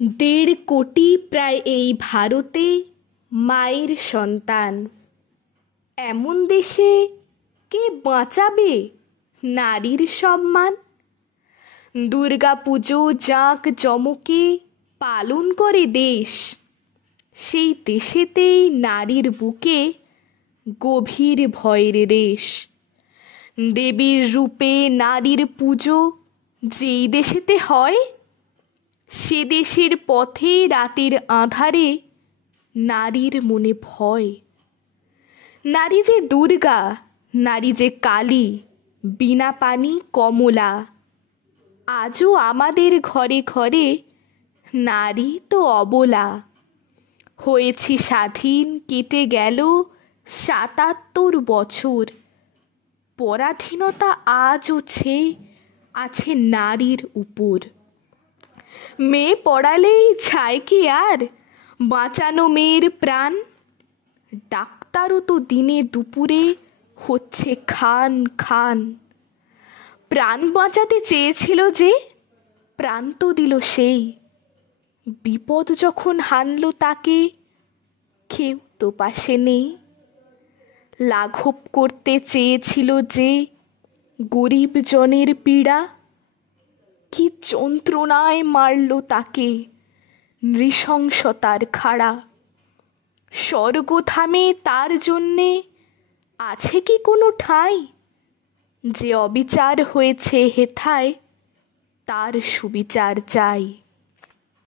দেড় কোটি প্রায় এই ভারতে মায়ের সন্তান। এমন দেশে কে বাঁচাবে নারীর সম্মান? দুর্গাপুজো জাঁক জমকে পালন করে দেশ, সেই দেশেতেই নারীর বুকে গভীর ভয়ের রেশ। দেবীর রূপে নারীর পুজো যেই দেশেতে হয়, সে দেশের পথে রাতের আঁধারে নারীর মনে ভয়। নারী যে দুর্গা, নারী যে কালী, বিনা পানি কমলা। আজও আমাদের ঘরে ঘরে নারী তো অবলা। হয়েছি স্বাধীন, কেটে গেল ৭৭ বছর। পরাধীনতা আজও ছেয়ে আছে নারীর উপর। মেয়ে পড়ালেই ছায় কি আর বাঁচানো মেয়ের প্রাণ? ডাক্তারও তো দিনে দুপুরে হচ্ছে খান খান। প্রাণ বাঁচাতে চেয়েছিল যে, প্রাণ তো দিল সেই। বিপদ যখন হানল তাকে, কেউ তো পাশে নেই। লাঘব করতে চেয়েছিল যে গরিব জনের পীড়া, কি যন্ত্রণায় মারল তাকে নৃশংসতার খাড়া। স্বর্গ থামে তার জন্যে আছে কি কোনো ঠাঁই? যে অবিচার হয়েছে হেথায়, তার সুবিচার চাই।